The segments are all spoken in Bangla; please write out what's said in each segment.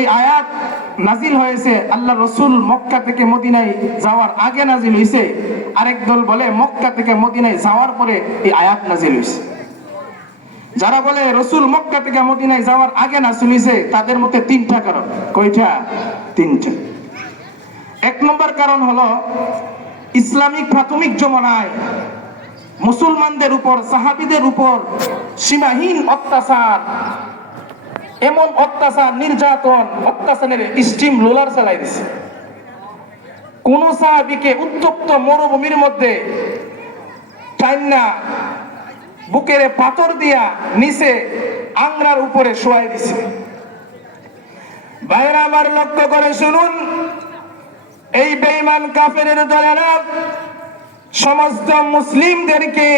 এই আয়াত নাজিল হয়েছে আল্লাহ রসুল মক্কা থেকে মদিনায় যাওয়ার আগে নাজিল হয়েছে, আরেক দল বলে মক্কা থেকে মদিনায় যাওয়ার পরে এই আয়াত নাজিল হয়েছে। যারা বলে রসুল মক্কা থেকে মদিনায় যাওয়ার আগে নাজিল হয়েছে তাদের মতে তিনটা কারণ। কয়টা? তিনটা। এক নম্বর কারণ হলো ইসলামিক প্রাথমিক জমানায় মুসলমানদের উপর, সাহাবীদের উপর সীমাহীন অত্যাচার, এমন অত্যাচার, নির্যাতন, অত্যাচারের স্টিম রোলার চালাই দিছে। কোন সাহাবীকে উত্তপ্ত মরুভূমির মধ্যে টাইনা বুকের পাথর দিয়া নিচে আংরার উপরে শোয়াই দিছে। ভাইরা আমার লক্ষ্য করে শুনুন, এই বেঈমান কাফেরের দলেরা সমস্ত মুসলিমদেরকে,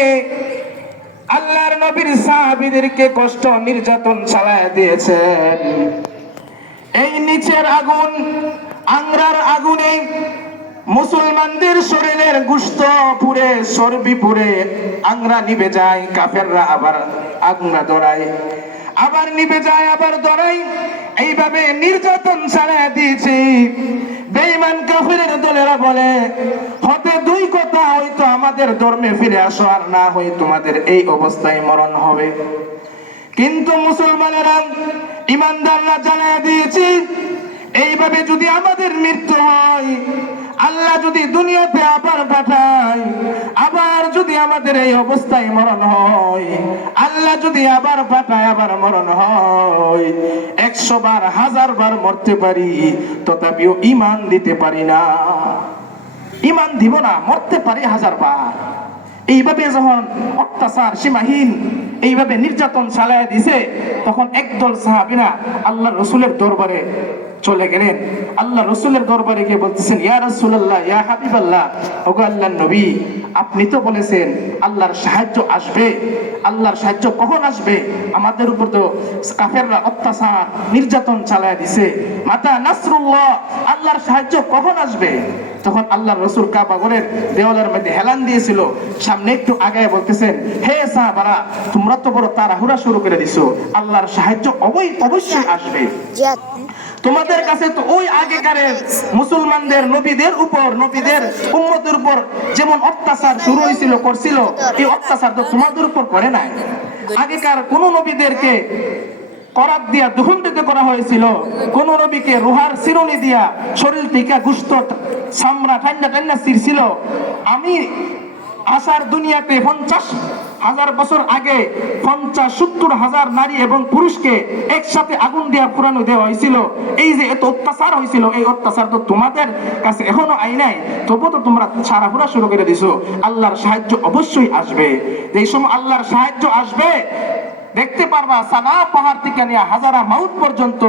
আল্লাহর নবীর সাহাবীদেরকে কষ্ট নির্যাতন চালায় দিয়েছেন। এই নিচের আগুন, আংরার আগুনে মুসলমানদের শরীরের গোশত পুড়ে, চর্বি পুড়ে আংরা নিভে যায়, কাফেররা আবার আংরা ধরায়, আবার নিভে যায়, আবার ধরায়। এইভাবে নির্যাতন চালায় দিয়েছে। বেঈমান কাফেরের দলেরা বলে হতে দুই কথা, হয়তো আমাদের ধর্মে ফিরে আসো, আর না হয় তোমাদের এই অবস্থায় মরণ হবে। কিন্তু মুসলমানেরা, ইমানদাররা জানায় দিয়েছে এইভাবে যদি আমাদের মৃত্যু হয়, আল্লাহ যদি দুনিয়াতে আবার পাঠায়, আবার যদি আমাদের এই অবস্থায় মরণ হয়, আল্লাহ যদি আবার পাঠায়, আবার মরণ হয়, 100 বার 1000 বার মরতে পারি, তথাপিও ঈমান দিতে পারি না। ঈমান দিব না, মরতে পারি 1000 বার। এইভাবে যখন অত্যাচার সীমাহীন এইভাবে নির্যাতন চালায় দিছে, তখন একদল সাহাবীরা আল্লাহর রাসূলের দরবারে চলে গেলেন। আল্লাহ রসুলের দরবারে গিয়ে বলতেছেন, ইয়া রাসূলুল্লাহ, ইয়া হাবিবাল্লাহ, ওগো আল্লাহর নবী, আপনি তো বলেছেন আল্লাহর সাহায্য আসবে। আল্লাহর সাহায্য কখন আসবে? আমাদের উপর তো কাফেররা অত্যাচার নির্যাতন চালায় দিছে। মাতা নাসরুল্লাহ, আল্লাহর সাহায্য কখন আসবে? তখন আল্লাহর রাসূল কাবা ঘরের দেওয়ালের মধ্যে হেলান দিয়েছিল, সামনে একটু আগায় বলতেছেন, হে সাহাবারা, তোমরা তো বড় তাড়াহুড়া শুরু করে দিছো, আল্লাহর সাহায্য অবশ্যই আসবে। তোমাদের কাছে তো ওই আগেকারের মুসলমানদের নবীদের উপর, নবীদের উম্মতের উপর যেমন অত্যাচার শুরু হয়েছিল, করছিল, এই অত্যাচার তো তোমাদের উপর করে নাই। আগেকার কোন নবীদেরকে করাত দিয়া দুখণ্ডিত করা হয়েছিল, কোন নবীকে রুহার চিরুনি দিয়া শরীর থেকে গোশত চামড়া ঠান্ডা ঠান্ডা ছিঁড়ছিল। আমি আসার দুনিয়াতে 50,000 বছর আগে 50-70,000 নারী এবং পুরুষকে একসাথে আগুন দিয়া পুরানো দেওয়া হয়েছিল। এই যে এত অত্যাচার হয়েছিল, এই অত্যাচার তো তোমাদের কাছে এখনো আই নাই, তবু তো তোমরা ছাড়াফুরা শুরু করে দিছো। আল্লাহর সাহায্য অবশ্যই আসবে। এই সময় আল্লাহর সাহায্য আসবে, দেখতে পারবা সানা পাহাড় থেকে নিয়ে হাজারা মাউত পর্যন্ত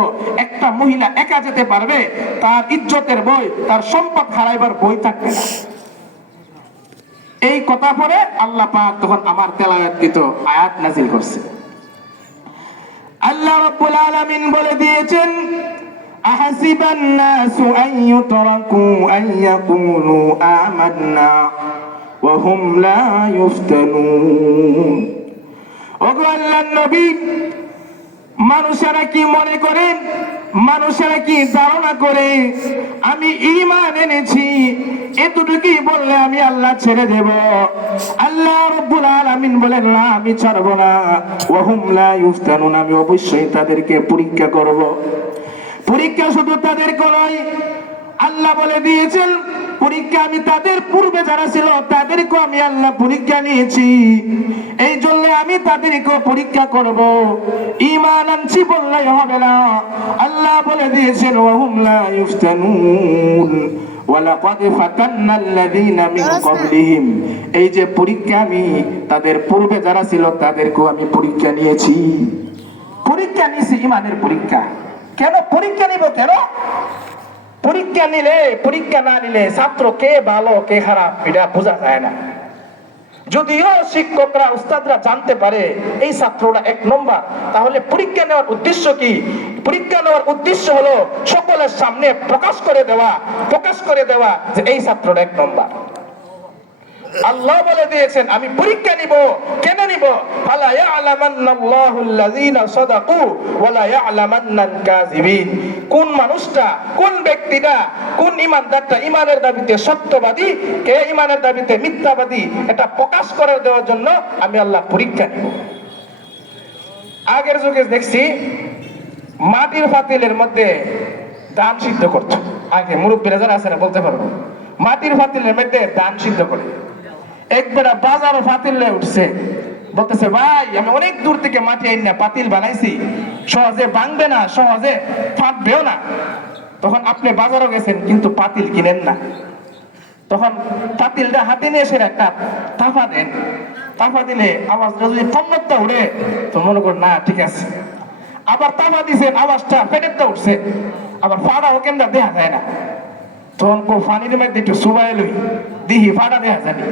একটা মহিলা একা যেতে পারবে, তার ইজ্জতের বই, তার সম্পদ হারাইবার বই থাকবে না। এই কথা পরে আল্লাহ পাক তখন আমার তেলাওয়াতকৃত আয়াত নাযিল করছে। আল্লাহ রাব্বুল আলামিন বলে দিয়েছেন, আহাসিবান নাসু আন ইউতরাকু আন ইয়াকুলু আমান্না ওয়া হুম লা ইফতানুন। ওগো আল্লাহর নবী, মানুষেরা কি মনে করে, মানুষেরা কি ধারণা করে আমি ঈমান এনেছি, এতটুকুই বললে আমি আল্লাহ ছেড়ে দেব? আল্লাহ রাব্বুল আলামিন বলেন, না, আমি ছাড়ব না। ওয়া হুম লা ইফতানুন, আমি অবশ্যই তাদেরকে পরীক্ষা করব। পরীক্ষা শুধু তাদেরকে নয়, আল্লাহ বলে দিয়েছেন পরীক্ষা আমি তাদের পূর্বে যারা ছিল তাদেরকেও আমি আল্লাহ পরীক্ষা নিয়েছি, এই জন্য আমি তাদেরকেও পরীক্ষা করব। ঈমান আনছি বললেই হবে না। আল্লাহ বলে দিয়েছেন, ওয়া হুম লা ইফতানুন ওয়ালাকাদ ফাতান্নাল্লাযীনা মিন ক্বাবলিহিম, এই যে পরীক্ষা আমি তাদের পূর্বে যারা ছিল তাদেরকেও আমি পরীক্ষা নিয়েছি। পরীক্ষা নিয়েছি, ঈমানের পরীক্ষা। কেন পরীক্ষা নিব? কেন পরীক্ষা নিলে, পরীক্ষা না নিলে ছাত্র কে ভালো কে খারাপ এটা বোঝা যায় না। যদিও শিক্ষকরা, উস্তাদরা জানতে পারে এই ছাত্রটা 1 নম্বর, তাহলে পরীক্ষা নেওয়ার উদ্দেশ্য কি? পরীক্ষা নেওয়ার উদ্দেশ্য হলো সকলের সামনে প্রকাশ করে দেওয়া যে এই ছাত্রটা 1 নম্বর। আল্লাহ বলে দিয়েছেন আমি পরীক্ষা নিব। কেন নিব? ফালা ইয়ালামান্নাল্লাহুল্লাযীনা সাদাকু ওয়ালা ইয়ালামান্নাল কাযিবিন। কোন মানুষটা, কোন ব্যক্তিটা, কোন ঈমানদারটা ঈমানের দাবিতে সত্যবাদী, কে ঈমানের দাবিতে মিথ্যাবাদী, এটা প্রকাশ করে দেওয়ার জন্য আমি আল্লাহ পরীক্ষা নিব। আগের যুগে দেখছি মাটির পাতিলের মধ্যে ধান সিদ্ধ করতো। আগে মুরব্বীরা যারা আছে না বলতে পারবো, মাটির পাতিলের মধ্যে ধান সিদ্ধ করে। একবার বাজারে পাতিল লয়ে উঠছে, বলতেছে ভাই আমি অনেক দূর থেকে মাটি আইনা পাতিল বানাইছি, সহজে ভাঙবে না, সহজে ফাটবেও না। তখন আপনি বাজারও গেছেন কিন্তু পাতিল কিনেন না। তখন পাতিলটা হাতে নিয়ে এসে একটা তাফা দেন, তাফা দিলে আওয়াজটা যদি ফন্নতটা উঠে তো মনে করেন না ঠিক আছে। আবার তাফা দিছেন, আওয়াজটা পেটেরটা উঠছে, আবার ফাড়াও কেমন দেখা যায় না। তখন পানির মধ্যে একটু সুবাই লই দিহি ফাড়া দেখা যায়নি।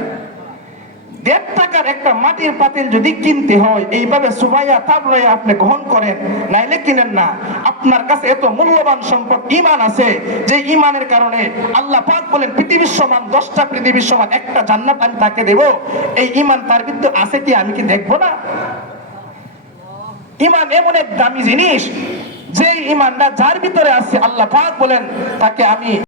1.5 টাকার একটা মাটির পাতিল যদি কিনতে হয় এইভাবে সুবাইয়া তাবলাইয়া আপনি গ্রহণ করেন, নাইলে কিনেন না। আপনার কাছে এত মূল্যবান সম্পদ ঈমান আছে, যে ঈমানের কারণে আল্লাহ পাক বলেন পৃথিবীর সমান 10টা পৃথিবীর সমান একটা জান্নাত আমি তাকে দেব। এই ঈমান তার ভিতরে আছে কি আমি কি দেখবো না? ঈমান এমন এক দামি জিনিস, যে ঈমানটা যার ভিতরে আছে আল্লাহ পাক বলেন তাকে আমি